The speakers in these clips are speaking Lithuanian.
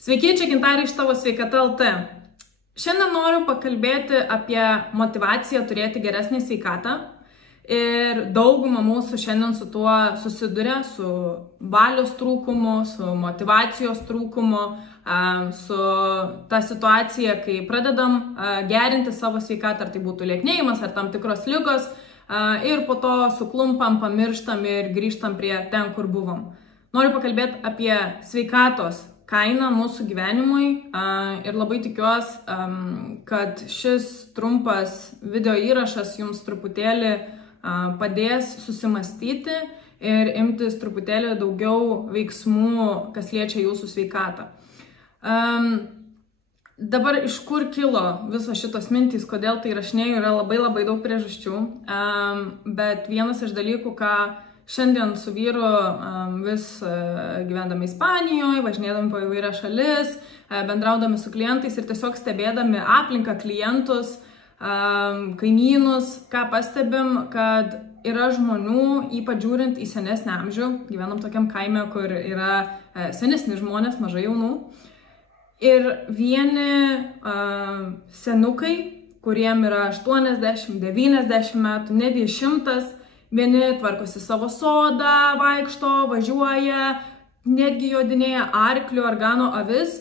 Sveiki, čia Gintarė iš Tavo sveikata LT. Šiandien noriu pakalbėti apie motivaciją turėti geresnį sveikatą. Ir dauguma mūsų šiandien su tuo susiduria, su valios trūkumu, su motivacijos trūkumu, su ta situacija, kai pradedam gerinti savo sveikatą, ar tai būtų lieknėjimas, ar tam tikros ligos, ir po to suklumpam, pamirštam ir grįžtam prie ten, kur buvom. Noriu pakalbėti apie sveikatos kainą mūsų gyvenimui ir labai tikiuosi, kad šis trumpas video įrašas jums truputėlį padės susimastyti ir imtis truputėlį daugiau veiksmų, kas liečia jūsų sveikatą. Dabar iš kur kilo visos šitos mintys, kodėl tai rašinėju, yra labai daug priežasčių, bet vienas iš dalykų, ką šiandien su vyru vis gyvendami Ispanijoje, važinėdami po įvairias šalis, bendraudami su klientais ir tiesiog stebėdami aplinką, klientus, kaimynus, ką pastebim, kad yra žmonių, ypač žiūrint į senesnį amžių, gyvenam tokiam kaime, kur yra senesni žmonės, mažai jaunų, ir vieni senukai, kuriem yra 80, 90 metų, netgi 100, vieni tvarkosi savo sodą, vaikšto, važiuoja, netgi jodinėja arklių ar gano avis,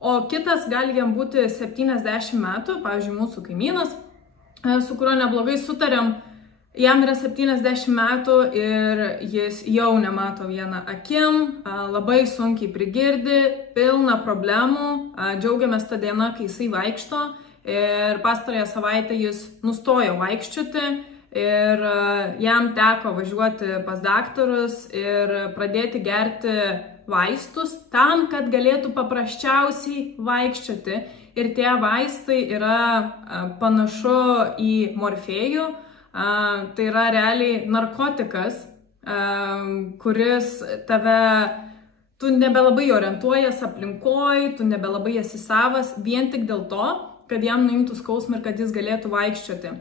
o kitas gali jam būti 70 metų, pavyzdžiui, mūsų kaimynas, su kuriuo neblogai sutarėm, jam yra 70 metų ir jis jau nemato vieną akim, labai sunkiai prigirdi, pilna problemų, džiaugiamės tą dieną, kai jisai vaikšto ir pastarąją savaitę jis nustojo vaikščioti. Ir jam teko važiuoti pas daktarus ir pradėti gerti vaistus tam, kad galėtų paprasčiausiai vaikščioti. Ir tie vaistai yra panašu į morfėjų, tai yra realiai narkotikas, kuris tave, tu nebelabai orientuojas aplinkoj, tu nebelabai esi savas, vien tik dėl to, kad jam nuimtų skausmą ir kad jis galėtų vaikščioti.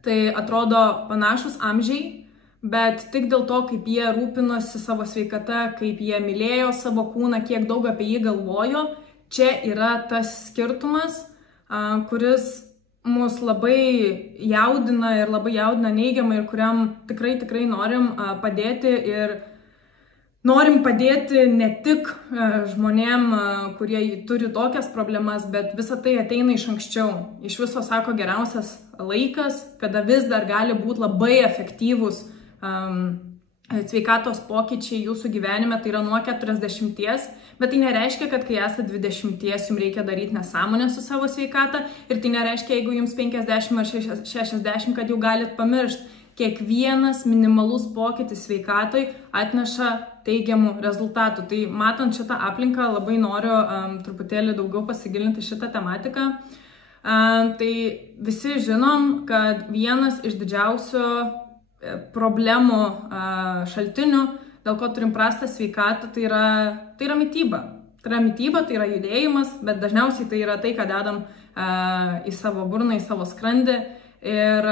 Tai atrodo panašus amžiai, bet tik dėl to, kaip jie rūpinosi savo sveikata, kaip jie mylėjo savo kūną, kiek daug apie jį galvojo, čia yra tas skirtumas, kuris mus labai jaudina ir labai jaudina neigiamai ir kuriam tikrai norim padėti ir norim padėti ne tik žmonėm, kurie turi tokias problemas, bet visa tai ateina iš anksčiau. Iš viso, sako, geriausias laikas, kada vis dar gali būti labai efektyvūs sveikatos pokyčiai jūsų gyvenime, tai yra nuo 40, bet tai nereiškia, kad kai esate 20, jums reikia daryti nesąmonę su savo sveikata ir tai nereiškia, jeigu jums 50 ar 60, kad jau galit pamiršti. Kiekvienas minimalus pokytis sveikatoj atneša teigiamų rezultatų. Tai matant šitą aplinką labai noriu truputėlį daugiau pasigilinti šitą tematiką. Tai visi žinom, kad vienas iš didžiausių problemų šaltinių, dėl ko turim prastą sveikatą, tai yra mityba. Tai yra mityba, tai yra judėjimas, bet dažniausiai tai yra tai, ką dedam į savo burną, į savo skrandį. Ir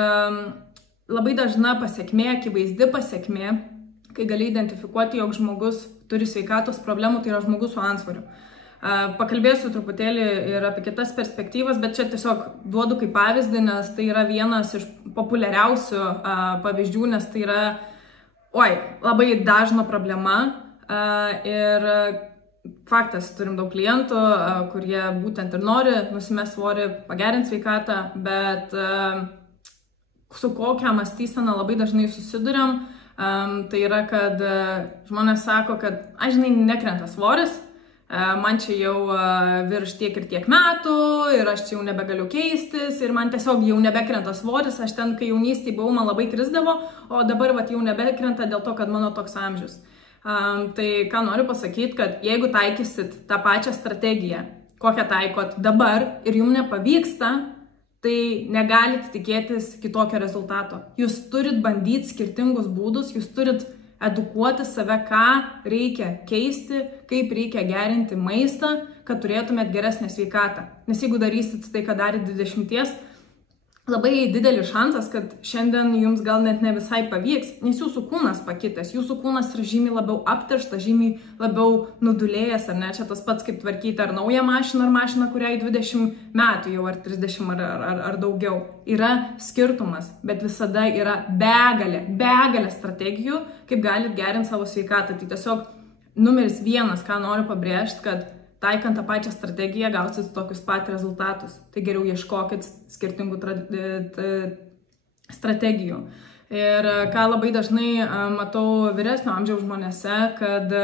labai dažna pasiekmė, akivaizdi pasiekmė, kai gali identifikuoti, jog žmogus turi sveikatos problemų, tai yra žmogus su antsvoriu. Pakalbėsiu truputėlį ir apie kitas perspektyvas, bet čia tiesiog duodu kaip pavyzdį, nes tai yra vienas iš populiariausių pavyzdžių, nes tai yra labai dažna problema. Ir faktas, turim daug klientų, kurie būtent ir nori nusimesti svorį, pagerinti sveikatą, bet su kokia mąstysena labai dažnai susiduriam, tai yra, kad žmonės sako, kad, žinai, nekrenta svoris, man čia jau virš tiek ir tiek metų ir aš čia jau nebegaliu keistis ir man tiesiog jau nebekrenta svoris, aš ten, kai jaunystėje buvau, man labai krisdavo, o dabar jau nebekrenta dėl to, kad mano toks amžius. Tai ką noriu pasakyti, kad jeigu taikysit tą pačią strategiją, kokią taikot dabar ir jums nepavyksta, tai negalit tikėtis kitokio rezultato. Jūs turit bandyti skirtingus būdus, jūs turit edukuoti save, ką reikia keisti, kaip reikia gerinti maistą, kad turėtumėt geresnę sveikatą. Nes jeigu darysit tai, ką darėt 20, labai didelis šansas, kad šiandien jums gal net ne visai pavyks, nes jūsų kūnas pakitęs, jūsų kūnas yra žymiai labiau apterštas, žymiai labiau nudulėjęs, ar ne, čia tas pats kaip tvarkyti ar naują mašiną, ar mašiną, kuriai 20 metų jau, ar 30, ar daugiau. Yra skirtumas, bet visada yra begalė strategijų, kaip galit gerinti savo sveikatą. Tai tiesiog numeris 1, ką noriu pabrėžti, kad taikant tą pačią strategiją gausit tokius pat rezultatus. Tai geriau ieškokit skirtingų strategijų. Ir ką labai dažnai matau vyresnio amžiaus žmonėse, kad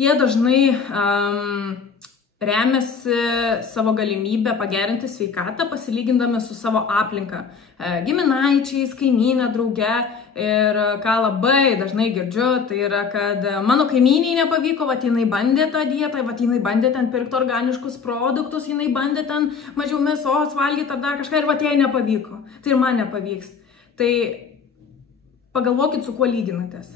jie dažnai remiasi savo galimybę pagerinti sveikatą, pasilygindami su savo aplinka. Giminaičiais, kaimynė, drauge. Ir ką labai dažnai girdžiu, tai yra, kad mano kaimyniai nepavyko, vat jinai bandė tą dietą, vat jinai bandė ten pirkti organiškus produktus, jinai bandė ten mažiau mėsos valgyti, tada kažką ir vat jai nepavyko. Tai ir man nepavyks. Tai pagalvokit, su kuo lyginatės.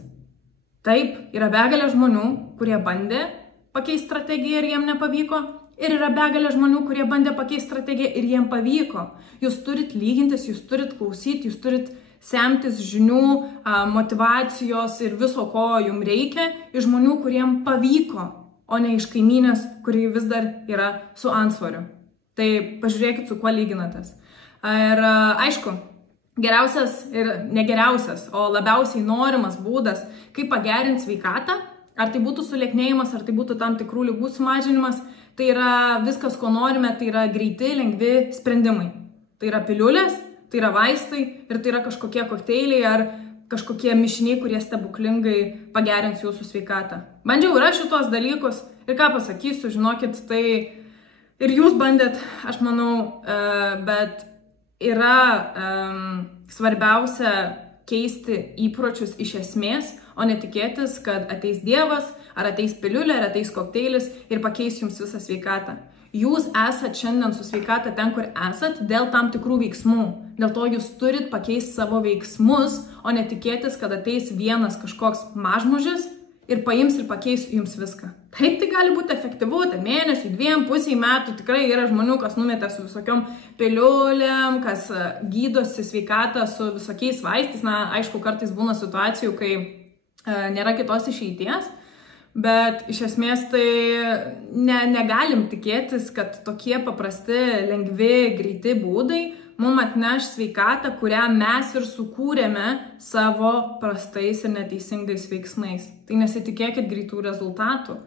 Taip, yra begalė žmonių, kurie bandė pakeisti strategiją ir jiem nepavyko. Ir yra begalė žmonių, kurie bandė pakeisti strategiją ir jiem pavyko. Jūs turit lygintis, jūs turit klausyti, jūs turit semtis žinių, motivacijos ir viso, ko jums reikia iš žmonių, kuriem pavyko, o ne iš kaimynės, kuri vis dar yra su antsvoriu. Tai pažiūrėkit, su kuo lyginatės. Ir aišku, geriausias ir negeriausias, o labiausiai norimas būdas, kaip pagerinti sveikatą, ar tai būtų sulieknėjimas, ar tai būtų tam tikrų ligų sumažinimas, tai yra viskas, ko norime, tai yra greiti, lengvi sprendimai. Tai yra piliulės, tai yra vaistai ir tai yra kažkokie kokteiliai ar kažkokie mišiniai, kurie stebuklingai pagerins jūsų sveikatą. Bandžiau ir aš šitos dalykus ir ką pasakysiu, žinokit, tai ir jūs bandėt, aš manau, bet yra svarbiausia keisti įpročius iš esmės, o netikėtis, kad ateis Dievas, ar ateis piliulė, ar ateis kokteilis ir pakeis jums visą sveikatą. Jūs esat šiandien su sveikata ten, kur esat, dėl tam tikrų veiksmų. Dėl to jūs turit pakeisti savo veiksmus, o netikėtis, kad ateis vienas kažkoks mažmužis ir paims ir pakeis jums viską. Taip, tai gali būti efektyvu, tai mėnesių, 2,5 metų tikrai yra žmonių, kas numetė su visokiom piliulėm, kas gydosi sveikatą su visokiais vaistais. Na, aišku, kartais būna situacijų, kai nėra kitos išeities. Bet iš esmės tai negalim tikėtis, kad tokie paprasti, lengvi, greiti būdai mums atneš sveikatą, kurią mes ir sukūrėme savo prastais ir neteisingais veiksmais. Tai nesitikėkit greitų rezultatų.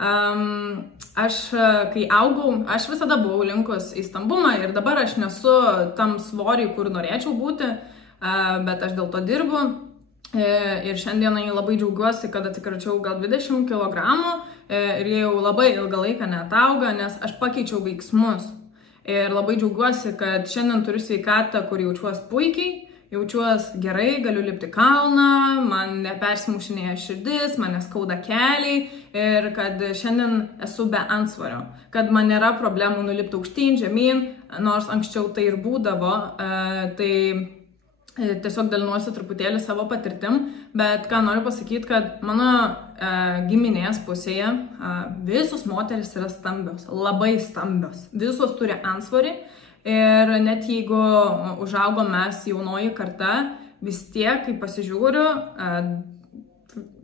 Aš, kai augau, aš visada buvau linkus į stambumą ir dabar aš nesu tam svoriui, kur norėčiau būti, bet aš dėl to dirbu. Ir šiandienai labai džiaugiuosi, kad atsikračiau gal 20 kg ir jie jau labai ilgą laiką neatauga, nes aš pakeičiau veiksmus. Ir labai džiaugiuosi, kad šiandien turiu sveikatą, kur jaučiuosi puikiai, jaučiuosi gerai, galiu lipti kalną, man nepersimušinėja širdis, man neskauda keliai ir kad šiandien esu be antsvorio, kad man nėra problemų nulipti aukštyn, žemyn, nors anksčiau tai ir būdavo, tai tiesiog dalinuosi truputėlį savo patirtim, bet ką noriu pasakyti, kad mano giminės pusėje visos moteris yra stambios, labai stambios, visos turi antsvorį ir net jeigu užaugom mes jaunoji karta, vis tiek, kai pasižiūriu,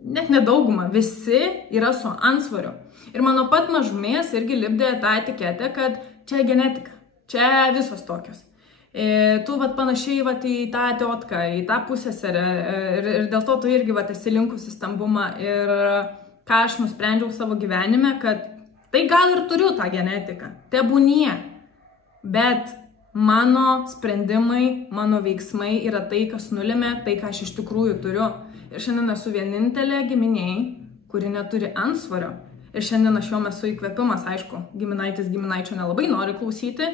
net nedauguma, visi yra su antsvoriu. Ir mano pat mažumės irgi lipdė tą etiketę, kad čia genetika, čia visos tokios. Tu panašiai į tą teotką, į tą pusseserę ir dėl to tu irgi esi linkusi stambumą. Ir ką aš nusprendžiau savo gyvenime, kad tai gal ir turiu tą genetiką, tebūnie, bet mano sprendimai, mano veiksmai yra tai, kas nulėmė, tai, ką aš iš tikrųjų turiu. Ir šiandien esu vienintelė giminiai, kuri neturi antsvorio. Ir šiandien aš jom esu įkvėpimas, aišku, giminaitis giminaičio nelabai nori klausyti,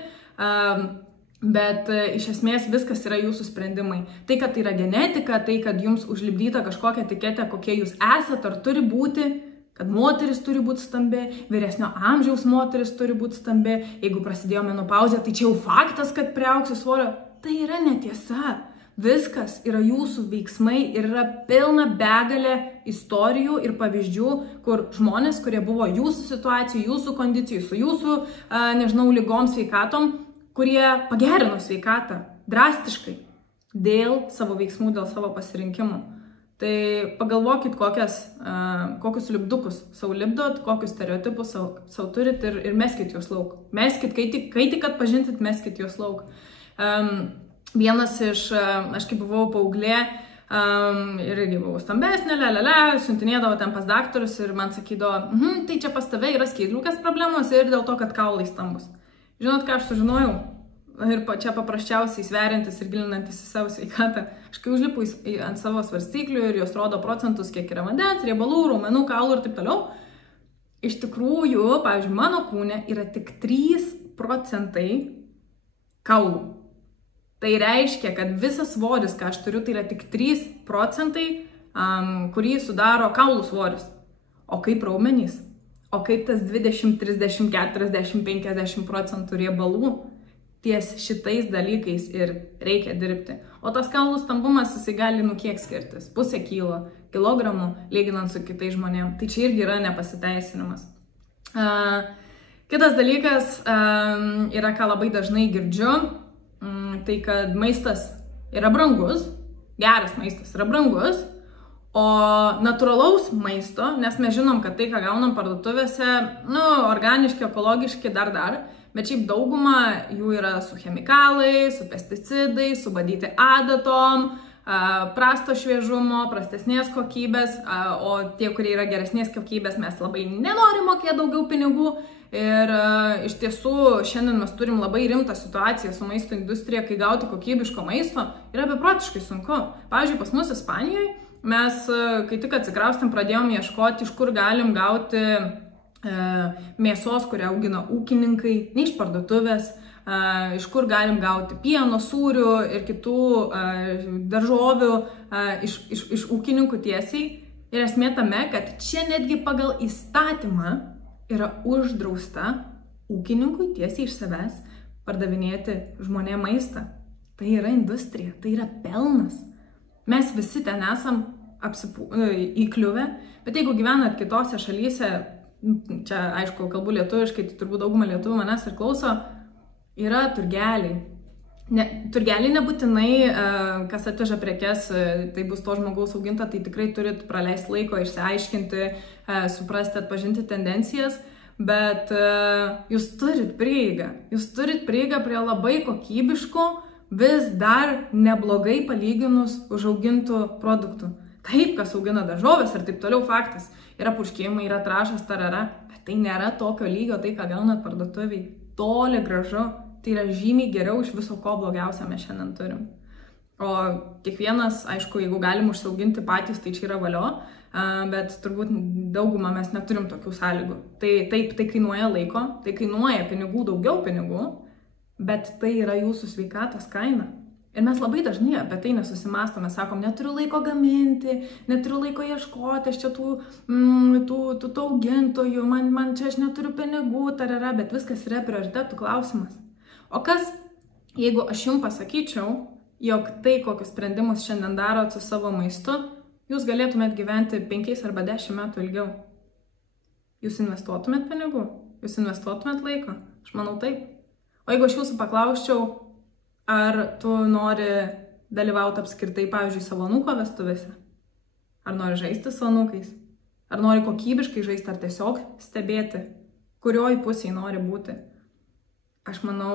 bet iš esmės viskas yra jūsų sprendimai. Tai, kad tai yra genetika, tai, kad jums užlipdyta kažkokia etiketė, kokie jūs esate, ar turi būti, kad moteris turi būti stambi, vyresnio amžiaus moteris turi būti stambi, jeigu prasidėjo menopauzė, tai čia jau faktas, kad priaugsi svorio. Tai yra netiesa. Viskas yra jūsų veiksmai ir yra pilna begalė istorijų ir pavyzdžių, kur žmonės, kurie buvo jūsų situacijų, jūsų kondicijų, su jūsų, ligom, sveikatom, kurie pagerino sveikatą. drastiškai dėl savo veiksmų, dėl savo pasirinkimų. Tai pagalvokit, kokius lipdukus savo lipdot, kokius stereotipus savo turit ir meskit juos lauk. Meskit, kai tik atpažintit, meskit juos lauk. Vienas iš, aš kai buvau paauglė, irgi buvau stambesnė, siuntinėdavo ten pas daktarus ir man sakydavo, tai čia pas tave yra skydliukės problemos ir dėl to, kad kaulai stambus. Žinot, ką aš sužinojau? Ir čia paprasčiausiai sveriantis ir gilinantis į savo sveikatą. Aš kai užlipu ant savo svarstyklių ir jos rodo procentus, kiek yra vandens, riebalų, raumenų, kaulų ir taip toliau. Iš tikrųjų, pavyzdžiui, mano kūne yra tik 3% kaulų. Tai reiškia, kad visas svoris, ką aš turiu, tai yra tik 3%, kurį sudaro kaulų svoris. O kaip raumenys? O kaip tas 20, 30, 40, 50% riebalų? Ties šitais dalykais ir reikia dirbti. O tas kaulų stambumas, jisai gali kiek skirtis. 0,5 kilogramų, lyginant su kitais žmonėm. Tai čia irgi yra nepasiteisinimas. Kitas dalykas yra, ką labai dažnai girdžiu, tai kad maistas yra brangus, geras maistas yra brangus, o natūralaus maisto, nes mes žinom, kad tai, ką gaunam parduotuvėse, organiški, ekologiški, dar, bet šiaip dauguma jų yra su chemikalais, su pesticidais, su badyti adatom, prasto šviežumo, prastesnės kokybės, o tie, kurie yra geresnės kokybės, mes labai nenorim mokėti daugiau pinigų. Ir iš tiesų šiandien mes turim labai rimtą situaciją su maisto industrija, kai gauti kokybiško maisto yra beprotiškai sunku. Pavyzdžiui, pas mus Ispanijoje mes, kai tik atsikraustėm, pradėjom ieškoti, iš kur galim gauti mėsos, kurią augina ūkininkai, ne iš parduotuvės, iš kur galim gauti pieno, sūrių ir kitų daržovių iš ūkininkų tiesiai. Ir esmė tame, kad čia netgi pagal įstatymą yra uždrausta ūkininkui tiesiai iš savęs pardavinėti žmonėm maistą. Tai yra industrija, tai yra pelnas. Mes visi ten esam įkliuvę, bet jeigu gyvenat kitose šalyse, čia aišku, kalbu lietuviškai, tai turbūt dauguma lietuvių manęs ir klauso, yra turgeliai. Turgeliai nebūtinai, kas atveža prekes, tai bus to žmogaus auginta, tai tikrai turit praleisti laiko, išsiaiškinti, suprasti, atpažinti tendencijas, bet jūs turit prieigą prie labai kokybiškų, vis dar neblogai palyginus užaugintų produktų. Taip, kas augina daržovės ir taip toliau, faktas. Yra purškimai, yra trąšas, tarara, bet tai nėra tokio lygio, tai ką gaunat parduotuviai. Toli gražu, tai yra žymiai geriau iš viso ko blogiausia mes šiandien turim. O kiekvienas, aišku, jeigu galim užsiauginti patys, tai čia yra valio, bet turbūt daugumą mes neturim tokių sąlygų. Tai kainuoja laiko, tai kainuoja pinigų, daugiau pinigų, bet tai yra jūsų sveikatos kaina. Ir mes labai dažnai apie tai nesusimąstome, sakom, neturiu laiko gaminti, neturiu laiko ieškoti, aš čia tų augintojų, man čia aš neturiu pinigų, tarara, bet viskas yra prioritetų klausimas. O kas, jeigu aš jums pasakyčiau, jog tai, kokius sprendimus šiandien darot su savo maistu, jūs galėtumėt gyventi 5 arba 10 metų ilgiau? Jūs investuotumėt pinigų? Jūs investuotumėt laiko? Aš manau taip. O jeigu aš jūsų paklausčiau, ar tu nori dalyvauti apskritai, pavyzdžiui, savo anūko vestuvėse? Ar nori žaisti su anūkais? Ar nori kokybiškai žaisti, ar tiesiog stebėti, kurioj pusėje nori būti? Aš manau,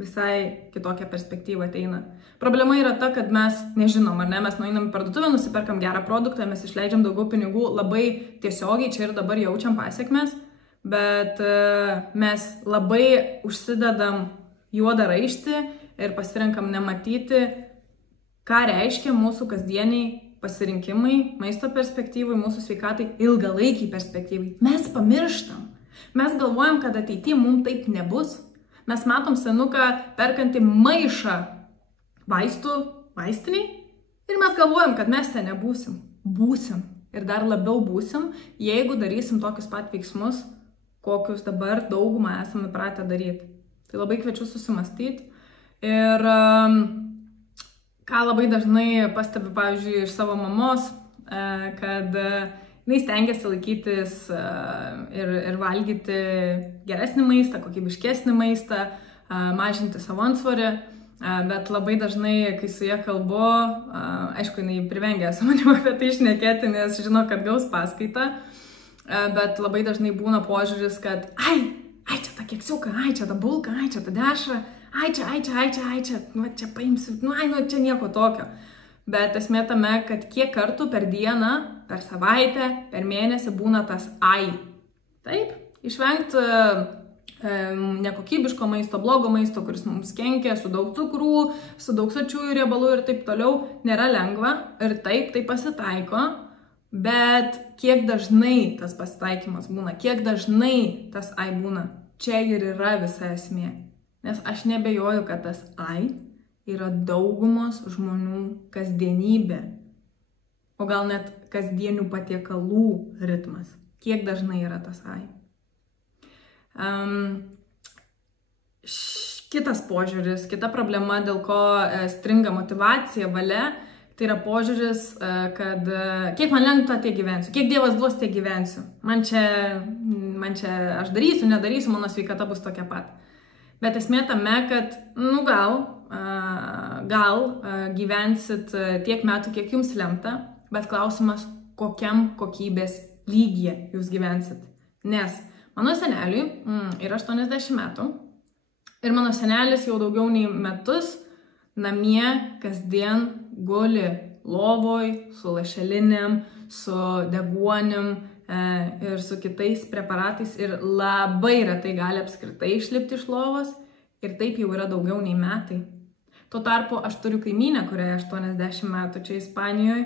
visai kitokia perspektyva ateina. Problema yra ta, kad mes nežinom, ar ne, mes nueinam į parduotuvę, nusiperkam gerą produktą, mes išleidžiam daugiau pinigų, labai tiesiogiai čia ir dabar jaučiam pasiekmes, bet mes labai užsidedam juodą raištį ir pasirenkam nematyti, ką reiškia mūsų kasdieniai pasirinkimai maisto perspektyvai, mūsų sveikatai, ilgalaikiai perspektyvai. Mes pamirštam. Mes galvojam, kad ateityje mums taip nebus. Mes matom senuką perkantį maišą vaistų vaistiniai ir mes galvojam, kad mes ten nebūsim. Būsim. Ir dar labiau būsim, jeigu darysim tokius pat veiksmus, kokius dabar daugumą esame įpratę daryti. Tai labai kviečiu susimastyti. Ir ką labai dažnai pastebiu, pavyzdžiui, iš savo mamos, kad jinai stengiasi laikytis ir valgyti geresnį maistą, kokybiškesnį maistą, mažinti savo antsvorį. bet labai dažnai, kai su jie kalbu, aišku, jinai privengia su manimi apie tai šnekėti, nes žino, kad gaus paskaitą, bet labai dažnai būna požiūris, kad ai, čia ta keksiuka, ai, čia ta bulka, ai, čia ta dešra, ai, čia, nu, čia paimsiu, nu, čia nieko tokio. Bet esmė tame, kad kiek kartų per dieną, per savaitę, per mėnesį būna tas ai. Taip, išvengti nekokybiško maisto, blogo maisto, kuris mums kenkia, su daug cukrų, su daug sočiųjų riebalų ir taip toliau, nėra lengva ir taip, tai pasitaiko, bet kiek dažnai tas pasitaikymas būna, kiek dažnai tas ai būna, čia ir yra visa esmė. Nes aš nebejoju, kad tas ai yra daugumos žmonių kasdienybė, o gal net kasdienių patiekalų ritmas. Kiek dažnai yra tas ai. Kitas požiūris, kita problema, dėl ko stringa motyvacija, valia, tai yra požiūris, kad kiek man lengva, tiek gyvensiu, kiek Dievas duos, tiek gyvensiu. Man čia aš darysiu, nedarysiu, mano sveikata bus tokia pat. Bet esmė tame, kad, nu gal gyvensit tiek metų, kiek jums lemta, bet klausimas, kokiam kokybės lygyje jūs gyvensit. Nes mano seneliui yra 80 metų ir mano senelis jau daugiau nei metus namie kasdien guli lovoj su lašelinėm, su deguonim ir su kitais preparatais ir labai retai gali apskritai išlipti iš lovos ir taip jau yra daugiau nei metai. Tuo tarpu aš turiu kaimynę, kuriai 80 metų čia Ispanijoje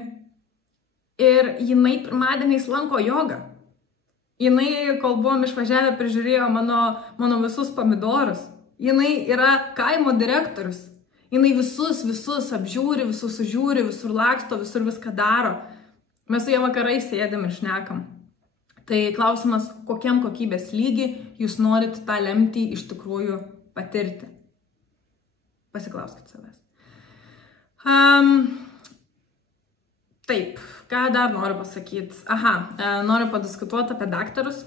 ir jinai pirmadieniais lanko jogą. Jinai, kol buvom išvažiavę, prižiūrėjo mano visus pomidorus. Jinai yra kaimo direktorius. Jinai visus apžiūri, visus sužiūri, visur laksto, visur viską daro. Mes su jie vakarai sėdėm ir šnekam. Tai klausimas, kokiam kokybės lygi jūs norit tą lemtį iš tikrųjų patirti. Pasiklauskit savęs. Taip, ką dar noriu pasakyti? Noriu padiskutuoti apie daktarus.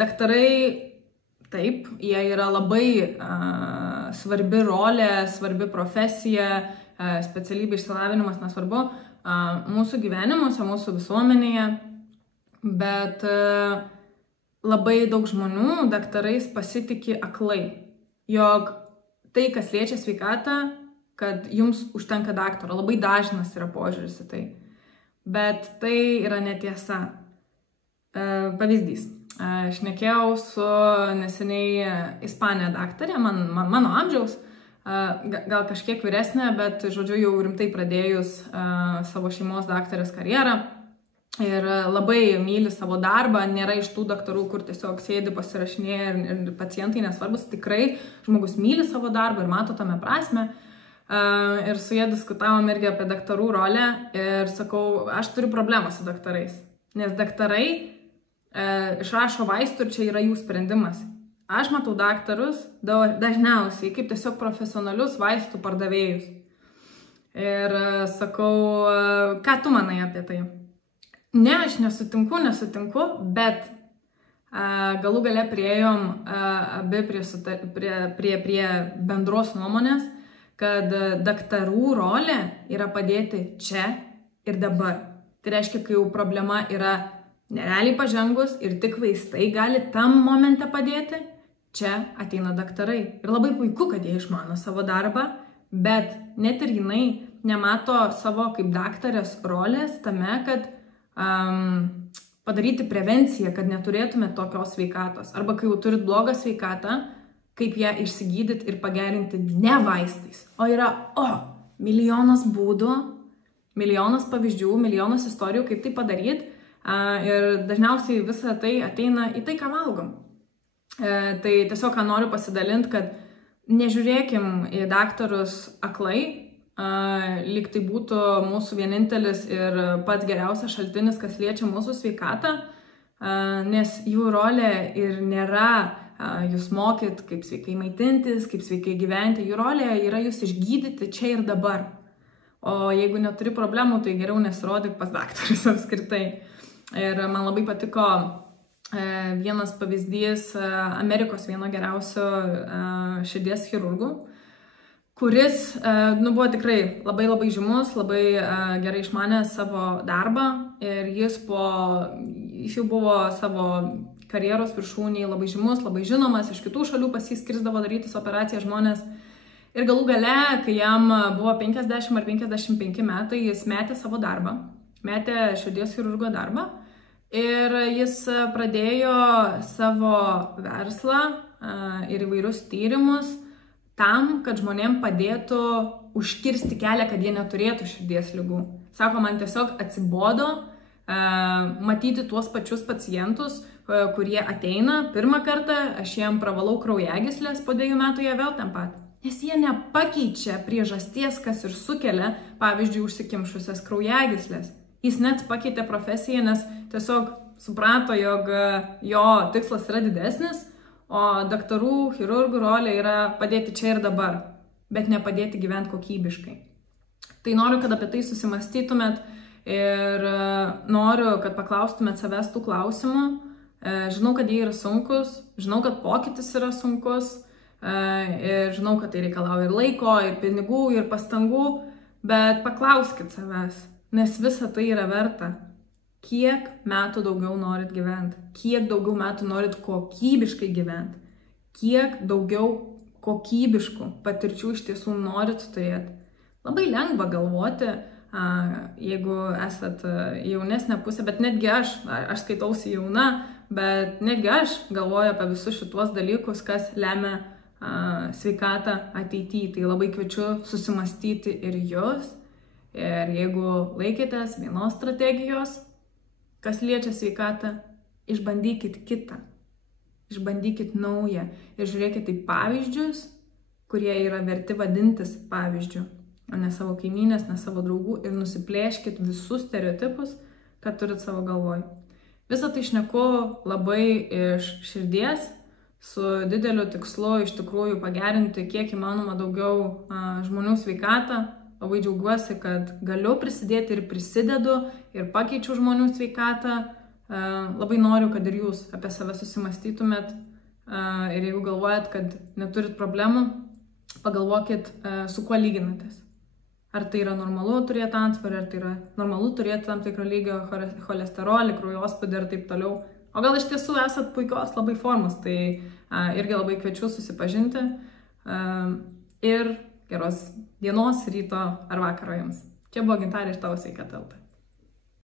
Daktarai, taip, jie yra labai svarbi rolė, svarbi profesija, specialybė, išsilavinimas, nesvarbu, mūsų gyvenimuose, mūsų visuomenėje, bet labai daug žmonių daktarais pasitiki aklai, jog tai, kas liečia sveikatą, kad jums užtenka daktaro. Labai dažnas yra požiūris į tai. Bet tai yra netiesa. Pavyzdys. Šnekėjau su neseniai ispanė daktarė, mano amžiaus, gal kažkiek vyresnė, bet, žodžiu, jau rimtai pradėjus savo šeimos daktarės karjerą. Ir labai myli savo darbą, nėra iš tų daktarų, kur tiesiog sėdi, pasirašinėja ir pacientai nesvarbus. Tikrai žmogus myli savo darbą ir mato tame prasme. Ir su jie diskutavom irgi apie daktarų rolę ir sakau, aš turiu problemą su daktarais. Nes daktarai išrašo vaistų ir čia yra jų sprendimas. Aš matau daktarus dažniausiai kaip tiesiog profesionalius vaistų pardavėjus. Ir sakau, ką tu manai apie tai? Ne, aš nesutinku, bet galų gale priėjom abi prie bendros nuomonės, kad daktarų rolė yra padėti čia ir dabar. Tai reiškia, kai jau problema yra nerealiai pažengus ir tik vaistai gali tam momente padėti, čia ateina daktarai. Ir labai puiku, kad jie išmano savo darbą, bet net ir jinai nemato savo kaip daktarės rolės tame, kad padaryti prevenciją, kad neturėtume tokios sveikatos. Arba kai jau turit blogą sveikatą, kaip ją išsigydyti ir pagerinti ne vaistais. O yra, milijonas būdų, milijonas pavyzdžių, milijonas istorijų, kaip tai padaryti. Ir dažniausiai visa tai ateina į tai, ką valgom. Tai tiesiog, ką noriu pasidalinti, kad nežiūrėkim į daktarus aklai, lyg tai būtų mūsų vienintelis ir pats geriausias šaltinis, kas liečia mūsų sveikatą, nes jų rolė ir nėra jūs mokyt, kaip sveikai maitintis, kaip sveikai gyventi, jų rolė yra jūs išgydyti čia ir dabar. O jeigu neturi problemų, tai geriau nesirodyk pas daktarus apskritai. Ir man labai patiko vienas pavyzdys Amerikos vieno geriausio širdies chirurgų, kuris buvo tikrai labai žymus, labai gerai išmanė savo darbą ir jis jau buvo savo karjeros viršūnėje labai žymus, labai žinomas, iš kitų šalių pas jį skrisdavo darytis operaciją žmonės. Ir galų gale, kai jam buvo 50 ar 55 metai, jis metė savo darbą, metė širdies chirurgo darbą ir jis pradėjo savo verslą ir įvairius tyrimus tam, kad žmonėm padėtų užkirsti kelią, kad jie neturėtų širdies ligų. Sako, man tiesiog atsibodo matyti tuos pačius pacientus, kurie ateina pirmą kartą, aš jiem pravalau kraujagyslės, po 2 metų jie vėl ten pat. Nes jie nepakeičia priežasties, kas ir sukelia, pavyzdžiui, užsikimšusias kraujagyslės. Jis net pakeitė profesiją, nes tiesiog suprato, jog jo tikslas yra didesnis, o daktarų, chirurgų rolė yra padėti čia ir dabar, bet nepadėti gyventi kokybiškai. Tai noriu, kad apie tai susimastytumėt ir noriu, kad paklaustumėt savęs tų klausimų. Žinau, kad jie yra sunkus, žinau, kad pokytis yra sunkus ir žinau, kad tai reikalauja ir laiko, ir pinigų, ir pastangų, bet paklauskit savęs, nes visa tai yra verta. Kiek metų daugiau norit gyventi, kiek daugiau metų norit kokybiškai gyventi, kiek daugiau kokybiškų patirčių iš tiesų norit turėti. Labai lengva galvoti, jeigu esat jaunesnė pusė, bet netgi aš skaitausi jauna, bet netgi aš galvoju apie visus šituos dalykus, kas lemia sveikatą ateityje. Tai labai kviečiu susimastyti ir jūs. Ir jeigu laikėtės vienos strategijos, kas liečia sveikatą, išbandykit kitą, išbandykit naują ir žiūrėkit į pavyzdžius, kurie yra verti vadintis pavyzdžiu, o ne savo kaimynės, ne savo draugų ir nusiplėškit visus stereotipus, kad turit savo galvoj. Visą tai šneku labai iš širdies, su dideliu tikslu iš tikrųjų pagerinti kiek įmanoma daugiau žmonių sveikatą. Labai džiaugiuosi, kad galiu prisidėti ir prisidedu ir pakeičiu žmonių sveikatą. Labai noriu, kad ir jūs apie save susimastytumėt ir jeigu galvojat, kad neturit problemų, pagalvokit, su kuo lyginatės. Ar tai yra normalu turėti antsvorį, ar tai yra normalu turėti tam tikro lygio cholesterolį, kraujospūdį ir taip toliau. O gal iš tiesų esat puikios labai formos, tai irgi labai kviečiu susipažinti. Ir geros dienos, ryto ar vakaro jums. Čia buvo Gintarė iš Tavo Sveikata LT.